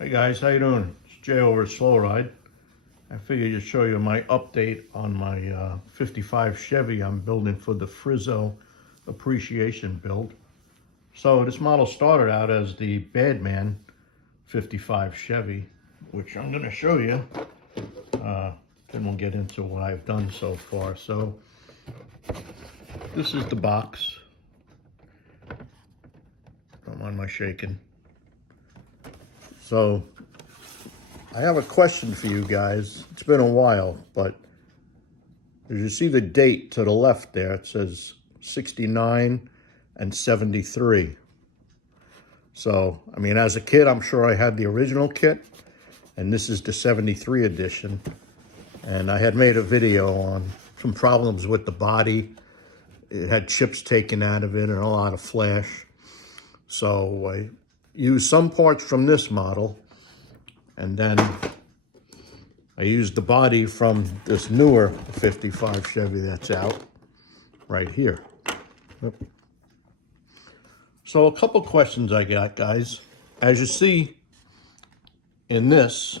Hey guys, how you doing? It's Jay over at Slow Ride. I figured to show you my update on my 55 Chevy I'm building for the Frizzo appreciation build. So this model started out as the Badman 55 Chevy, which I'm going to show you. Then we'll get into what I've done so far. So this is the box. Don't mind my shaking. So I have a question for you guys. It's been a while, but as you see the date to the left there, it says 69 and 73. So, I mean, as a kid, I'm sure I had the original kit, and this is the 73 edition. And I had made a video on some problems with the body. It had chips taken out of it and a lot of flash. So I used some parts from this model, and then I used the body from this newer 55 Chevy that's out right here. Yep. So a couple questions I got, guys. As you see in this,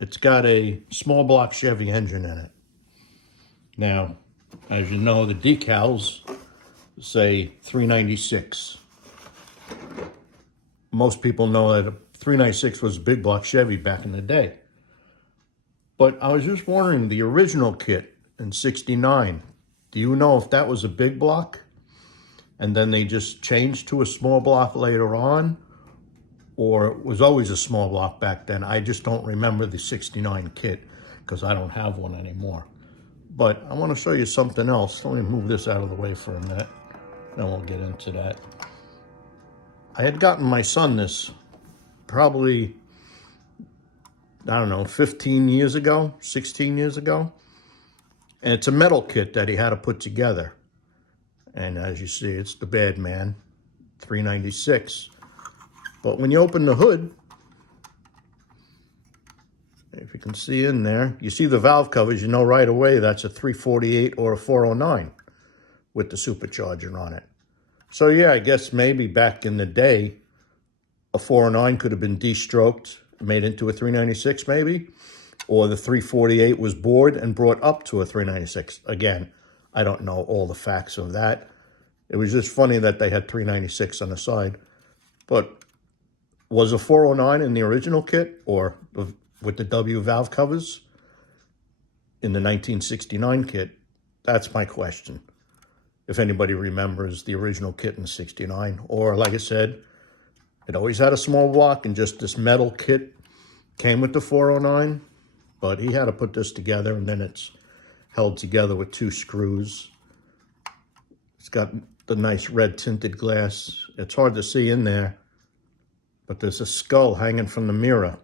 it's got a small block Chevy engine in it. Now, as you know, the decals say 396. Most people know that a 396 was a big block Chevy back in the day. But I was just wondering, the original kit in 69, do you know if that was a big block and then they just changed to a small block later on, or it was always a small block back then? I just don't remember the 69 kit because I don't have one anymore. But I want to show you something else. Let me move this out of the way for a minute, then we'll get into that. I had gotten my son this probably, I don't know, 15 years ago, 16 years ago. And it's a metal kit that he had to put together. And as you see, it's the Badman 396. But when you open the hood, if you can see in there, you see the valve covers, you know right away that's a 348 or a 409 with the supercharger on it. So yeah, I guess maybe back in the day, a 409 could have been de-stroked, made into a 396 maybe, or the 348 was bored and brought up to a 396. Again, I don't know all the facts of that. It was just funny that they had 396 on the side. But was a 409 in the original kit, or with the W valve covers in the 1969 kit? That's my question. If anybody remembers the original kit in 69, or like I said, it always had a small block and just this metal kit came with the 409, but he had to put this together, and then it's held together with 2 screws. It's got the nice red tinted glass. It's hard to see in there, but there's a skull hanging from the mirror,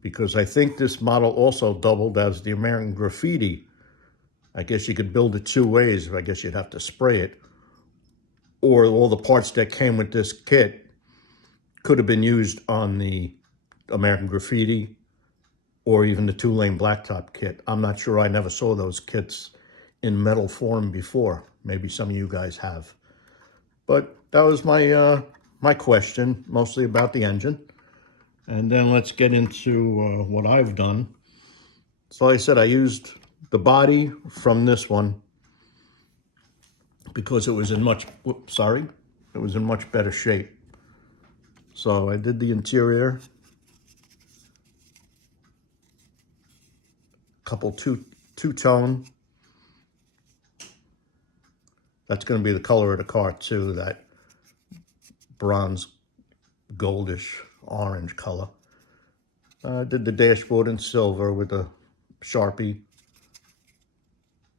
because I think this model also doubled as the American Graffiti. I guess you could build it 2 ways. I guess you'd have to spray it. Or all the parts that came with this kit could have been used on the American Graffiti or even the 2-lane blacktop kit. I'm not sure. I never saw those kits in metal form before. Maybe some of you guys have. But that was my my question, mostly about the engine. And then let's get into what I've done. So like I said, I used the body from this one because it was in much, it was in much better shape. So I did the interior, couple two-tone. That's going to be the color of the car too, that bronze goldish orange color. I did the dashboard in silver with a Sharpie,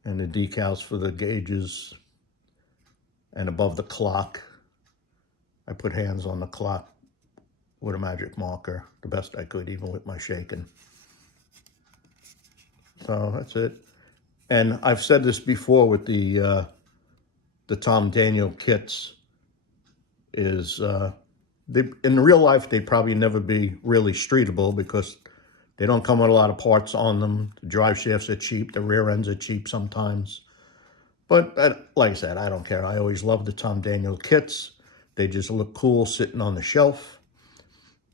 and the decals for the gauges, and above the clock I put hands on the clock with a magic marker, the best I could, even with my shaking. So that's it. And I've said this before with the Tom Daniel kits, is in real life they'd probably never be really streetable because they don't come with a lot of parts on them. The drive shafts are cheap, the rear ends are cheap sometimes. But like I said, I don't care. I always loved the Tom Daniel kits. They just look cool sitting on the shelf.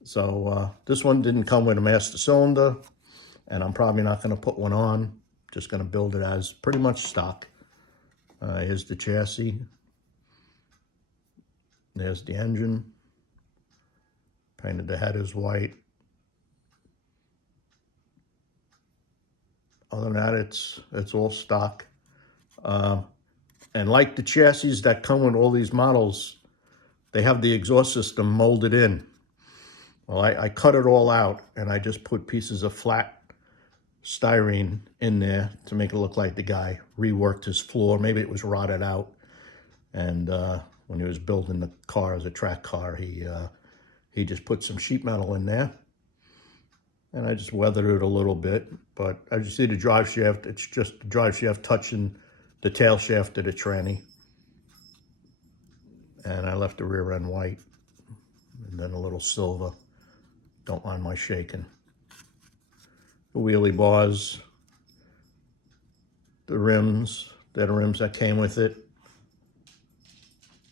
So this one didn't come with a master cylinder, and I'm probably not going to put one on. Just going to build it as pretty much stock. Here's the chassis. There's the engine. Painted the headers white. Other than that, it's all stock. And like the chassis that come with all these models, they have the exhaust system molded in. Well, I cut it all out, and I just put pieces of flat styrene in there to make it look like the guy reworked his floor. Maybe it was rotted out, and when he was building the car as a track car, he just put some sheet metal in there, and I just weathered it a little bit. But as you see the drive shaft, it's just the drive shaft touching the tail shaft of the tranny, and I left the rear end white, and then a little silver. Don't mind my shaking. The wheelie bars, the rims, they're the rims that came with it.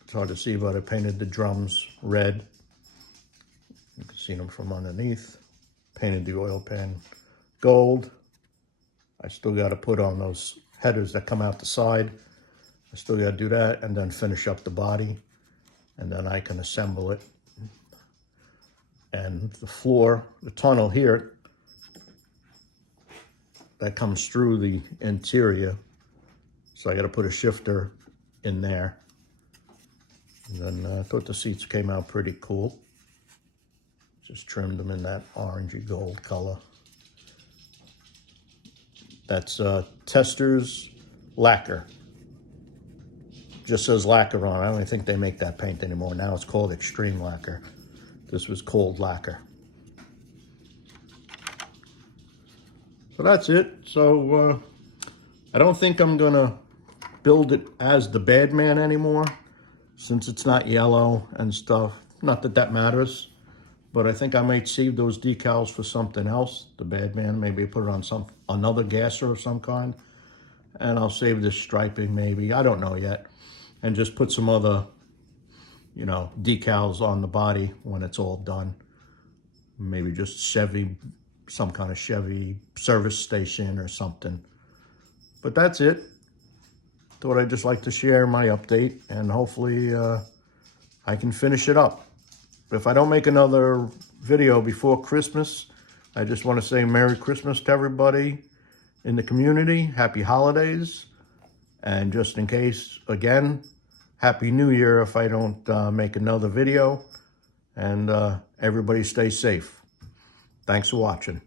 It's hard to see, but I painted the drums red. You can see them from underneath. Painted the oil pan gold. I still got to put on those headers that come out the side. I still got to do that and then finish up the body, and then I can assemble it. And the floor, the tunnel here, that comes through the interior. So I got to put a shifter in there. And then I thought the seats came out pretty cool. Just trimmed them in that orangey gold color. That's Tester's lacquer. Just says lacquer on it. I don't think they make that paint anymore. Now it's called extreme lacquer. This was cold lacquer. So that's it. So I don't think I'm gonna build it as the Badman anymore, since it's not yellow and stuff. Not that that matters, but I think I might save those decals for something else. The Badman, maybe put it on another gasser of some kind, and I'll save this striping maybe. I don't know yet, and just put some other, you know, decals on the body when it's all done. Maybe just Chevy, some kind of Chevy service station or something. But that's it. Thought I'd just like to share my update, and hopefully I can finish it up. But if I don't make another video before Christmas, I just want to say Merry Christmas to everybody in the community. Happy holidays. And just in case, again, Happy New Year if I don't make another video. And everybody stay safe. Thanks for watching.